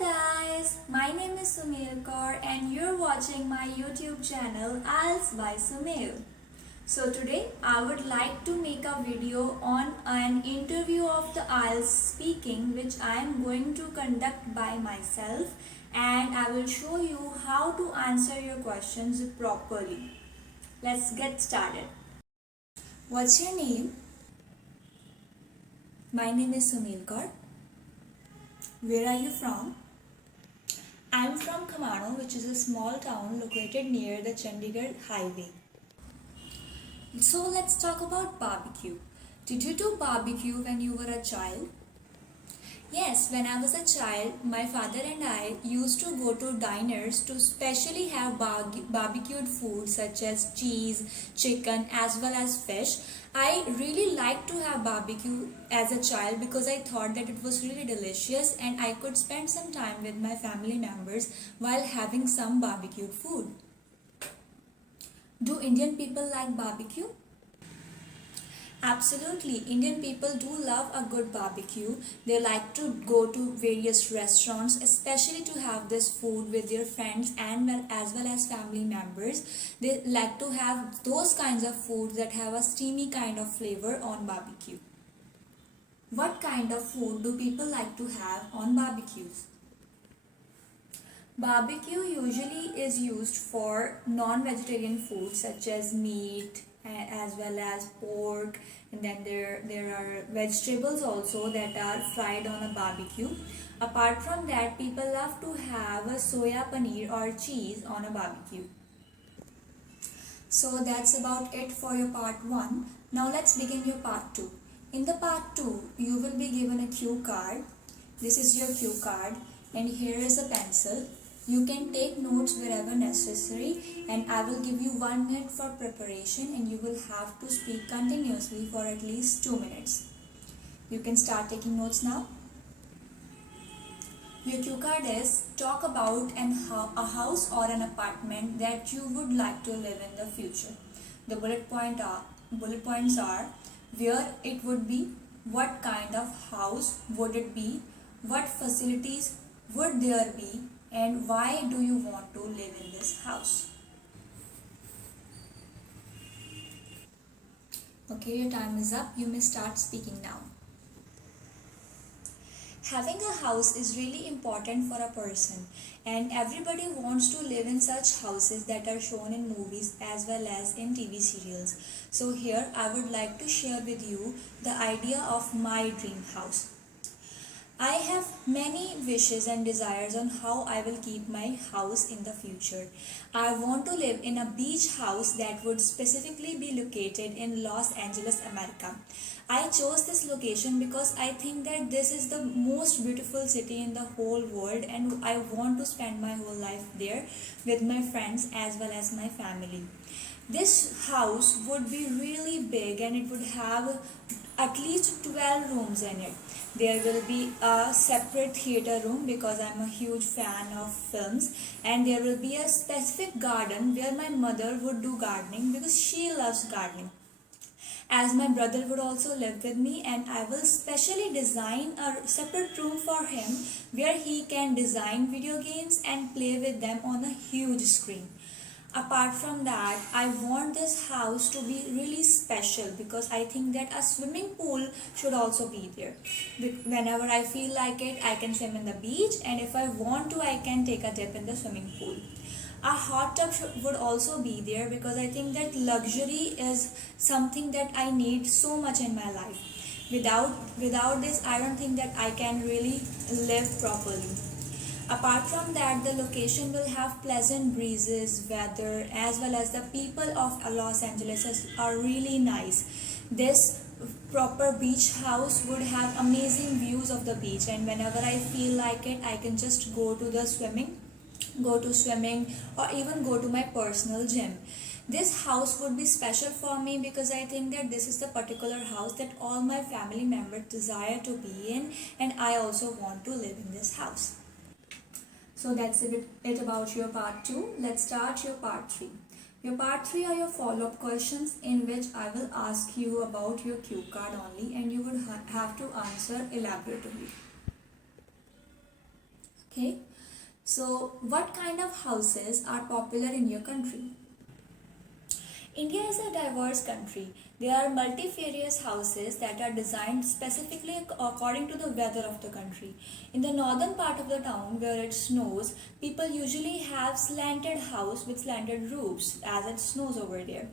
guys, my name is Sumil Kaur and you're watching my YouTube channel Ielts by Sumil. So today I would like to make a video on an interview of the Ielts speaking which I am going to conduct by myself, and I will show you how to answer your questions properly. Let's get started. What's your name? My name is Sumil Kaur. Where are you from? I'm from Khamano, which is a small town located near the Chandigarh highway. So let's talk about barbecue. Did you do barbecue when you were a child? Yes, when I was a child, my father and I used to go to diners to specially have barbecued food such as cheese, chicken, as well as fish. I really liked to have barbecue as a child because I thought that it was really delicious and I could spend some time with my family members while having some barbecued food. Do Indian people like barbecue? Absolutely, Indian people do love a good barbecue. They like to go to various restaurants, especially to have this food with their friends and as well as family members. They like to have those kinds of foods that have a steamy kind of flavor on barbecue. What kind of food do people like to have on barbecues? Barbecue usually is used for non-vegetarian food such as meat as well as pork, and then there are vegetables also that are fried on a barbecue. Apart from that, people love to have a soya paneer or cheese on a barbecue. So that's about it for your part 1. Now let's begin your part 2. In the part 2, you will be given a cue card. This is your cue card and here is a pencil. You can take notes wherever necessary, and I will give you 1 minute for preparation and you will have to speak continuously for at least 2 minutes. You can start taking notes now. Your cue card is talk about a house or an apartment that you would like to live in the future. The bullet points are where it would be, what kind of house would it be, what facilities would there be, and why do you want to live in this house? Okay, your time is up. You may start speaking now. Having a house is really important for a person, and everybody wants to live in such houses that are shown in movies as well as in TV serials. So here I would like to share with you the idea of my dream house. I have many wishes and desires on how I will keep my house in the future. I want to live in a beach house that would specifically be located in Los Angeles, America. I chose this location because I think that this is the most beautiful city in the whole world and I want to spend my whole life there with my friends as well as my family. This house would be really big and it would have at least 12 rooms in it. There will be a separate theater room because I'm a huge fan of films, and there will be a specific garden where my mother would do gardening because she loves gardening. As my brother would also live with me, and I will specially design a separate room for him where he can design video games and play with them on a huge screen. Apart from that, I want this house to be really special because I think that a swimming pool should also be there. Whenever I feel like it, I can swim in the beach, and if I want to, I can take a dip in the swimming pool. A hot tub would also be there because I think that luxury is something that I need so much in my life. Without this, I don't think that I can really live properly. Apart from that, the location will have pleasant breezes, weather, as well as the people of Los Angeles are really nice. This proper beach house would have amazing views of the beach, and whenever I feel like it, I can just go to swimming, or even go to my personal gym. This house would be special for me because I think that this is the particular house that all my family members desire to be in, and I also want to live in this house. So that's it about your part 2. Let's start your part 3. Your part 3 are your follow-up questions in which I will ask you about your cue card only and you would have to answer elaboratively. Hey, so what kind of houses are popular in your country? India is a diverse country. There are multifarious houses that are designed specifically according to the weather of the country. In the northern part of the town where it snows, people usually have slanted house with slanted roofs as it snows over there.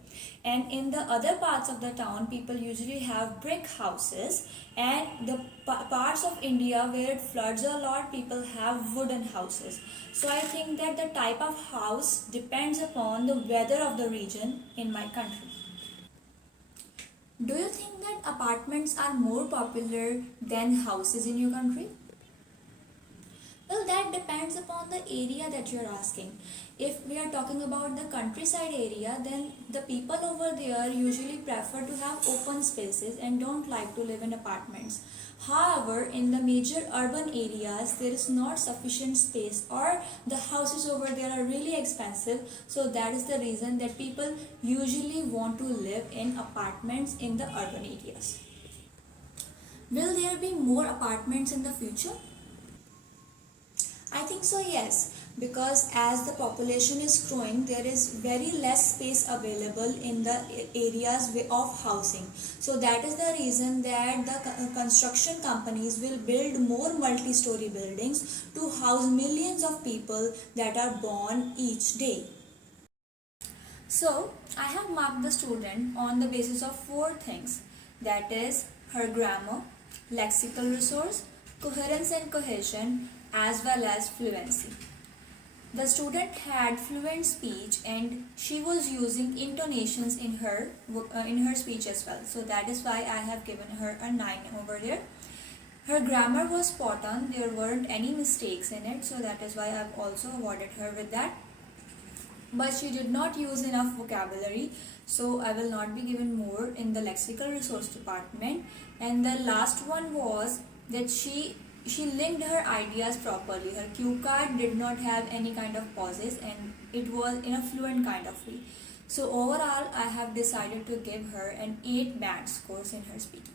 And in the other parts of the town, people usually have brick houses, and the parts of India where it floods a lot, people have wooden houses. So I think that the type of house depends upon the weather of the region in my country. Do you think that apartments are more popular than houses in your country? Well, that depends upon the area that you're asking. If we are talking about the countryside area, then the people over there usually prefer to have open spaces and don't like to live in apartments. However, in the major urban areas, there is not sufficient space, or the houses over there are really expensive. So that is the reason that people usually want to live in apartments in the urban areas. Will there be more apartments in the future? I think so, yes, because as the population is growing, there is very less space available in the areas of housing. So that is the reason that the construction companies will build more multi-story buildings to house millions of people that are born each day. So I have marked the student on the basis of four things, that is her grammar, lexical resource, coherence and cohesion, as well as fluency. The student had fluent speech and she was using intonations in her speech as well. So that is why I have given her a 9 over there. Her grammar was spot on. There weren't any mistakes in it. So that is why I have also awarded her with that. But she did not use enough vocabulary. So I will not be given more in the lexical resource department. And the last one was that she linked her ideas properly. Her cue card did not have any kind of pauses and it was in a fluent kind of way. So overall, I have decided to give her an 8 band scores in her speaking.